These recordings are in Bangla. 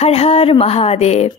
হর হর মহাদেব।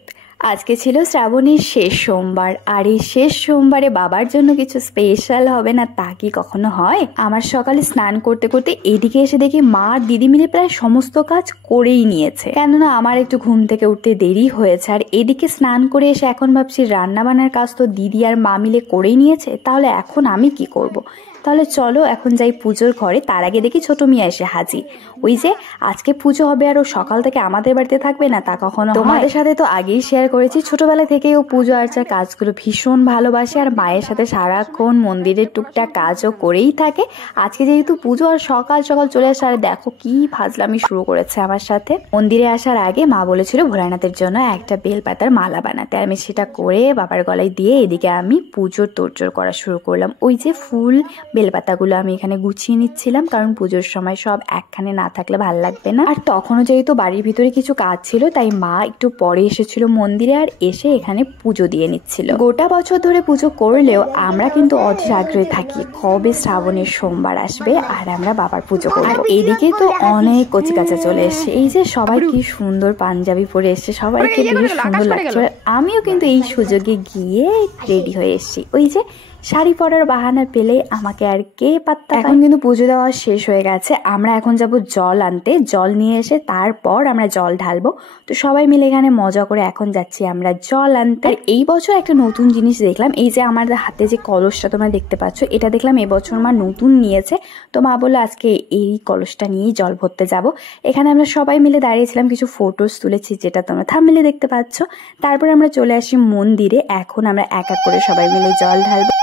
আজকে ছিল শ্রাবণের শেষ সোমবার, আর এই শেষ সোমবারে বাবার জন্য কিছু স্পেশাল হবে না তা কি কখনো হয়? আমার সকালে স্নান করতে করতে এদিকে এসে দেখি মা আর দিদি মিলে প্রায় সমস্ত কাজ করেই নিয়েছে, কেননা আমার একটু ঘুম থেকে উঠতে দেরি হয়েছে। আর এদিকে স্নান করে এসে এখন ভাবছি রান্না বান্নার কাজ তো দিদি আর মা মিলে করেই নিয়েছে, তাহলে এখন আমি কি করব? তাহলে চলো এখন যাই পুজোর ঘরে। তার আগে দেখি ছোট মিয়া এসে হাজির। ওই যে আজকে পুজো হবে আর ও সকাল থেকে আমাদের বাড়িতে থাকবে না তা কখনো? তোমাদের সাথে তো আগেই শেয়ার করেছি, ছোটবেলা থেকেই ও পুজো আর্চার কাজগুলো ভীষণ ভালোবাসে আর মায়ের সাথে সারাক্ষণ মন্দিরের টুকটাক কাজও করেই থাকে। আজকে যেহেতু পুজো আর সকাল সকাল চলে আসে, আর দেখো কি ফাজলামি শুরু করেছে আমার সাথে। মন্দিরে আসার আগে মা বলেছিল ভোলানাথের জন্য একটা বেলপাতার মালা বানাতে, আমি সেটা করে বাবার গলায় দিয়ে এদিকে আমি পুজোর তোড়জোড় করা শুরু করলাম। ওই যে ফুল বেলপাতাগুলো আমি এখানে গুছিয়ে নিচ্ছিলাম, কারণ পুজোর সময় সব একখানে না থাকলে ভাল লাগবে না। আর তখনও যেহেতু বাড়ির ভিতরে কিছু কাজ ছিল, তাই মা একটু পরে এসেছিল মন্দিরে আর এসে এখানে পুজো দিয়ে নিচ্ছিল। গোটা বছর ধরে পুজো করলেও আমরা কিন্তু অধীর আগ্রহে থাকি কবে শ্রাবণের সোমবার আসবে আর আমরা বাবার পুজো করবো। এইদিকে তো অনেক কচিকাচা চলে এসছে। এই যে সবাই কি সুন্দর পাঞ্জাবি পরে এসছে, সবাইকে বেশ সুন্দর লাগছে। আমিও কিন্তু এই সুযোগে গিয়ে রেডি হয়ে এসছি। ওই যে শাড়ি পরার বাহানা পেলে আমাকে আর কে পাত্তা। এখন কিন্তু পুজো দেওয়া শেষ হয়ে গেছে, আমরা এখন যাব জল আনতে। জল নিয়ে এসে তারপর আমরা জল ঢালবো। তো সবাই মিলে এখানে মজা করে এখন যাচ্ছি আমরা জল আনতে। আর এই বছর একটা নতুন জিনিস দেখলাম, এই যে আমার হাতে যে কলসটা তোমরা দেখতে পাচ্ছ, এটা দেখলাম এবছর মা নতুন নিয়েছে। তো মা বললো আজকে এই কলসটা নিয়েই জল ভরতে যাব। এখানে আমরা সবাই মিলে দাঁড়িয়েছিলাম, কিছু ফটোস তুলেছি যেটা তোমরা থাম্বনেইলে দেখতে পাচ্ছ। তারপর আমরা চলে আসি মন্দিরে। এখন আমরা এক এক করে সবাই মিলে জল ঢালবো।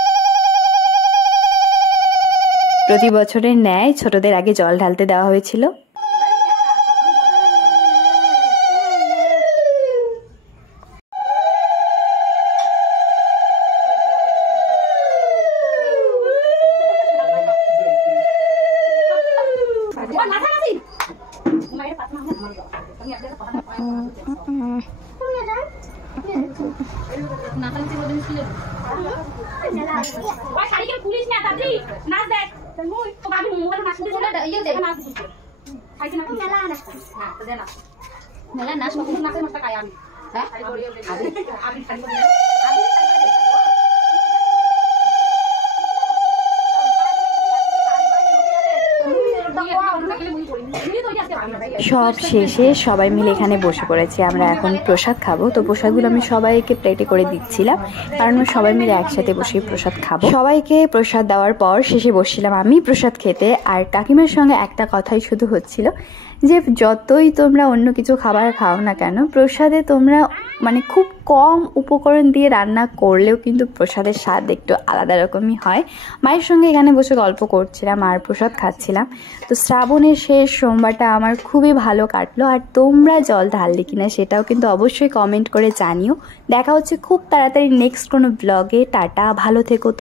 প্রতি বছরের ন্যায় ছোটদের আগে জল ঢালতে দেওয়া হয়েছিল। সব শেষে সবাই মিলে এখানে বসে পড়েছি, আমরা এখন প্রসাদ খাবো। তো প্রসাদগুলো আমি সবাইকে প্লেটে করে দিচ্ছিলাম, কারণ সবাই মিলে একসাথে বসে প্রসাদ খাবো। সবাইকে প্রসাদ দেওয়ার পর শেষে বসছিলাম আমি প্রসাদ খেতে। আর কাকিমার সঙ্গে একটা কথাই শুধু হচ্ছিল যে যতই তোমরা অন্য কিছু খাবার খাও না কেন, প্রসাদে তোমরা মানে খুব কম উপকরণ দিয়ে রান্না করলেও কিন্তু প্রসাদের স্বাদ একটু আলাদা রকমই হয়। মায়ের সঙ্গে এখানে বসে গল্প করছিলাম আর প্রসাদ খাচ্ছিলাম। তো শ্রাবণের শেষ সোমবারটা আমার খুবই ভালো কাটলো। আর তোমরা জল ঢাললে কিনা সেটাও কিন্তু অবশ্যই কমেন্ট করে জানিও। দেখা হচ্ছে খুব তাড়াতাড়ি নেক্সট কোনো ব্লগে। টাটা, ভালো থেকো।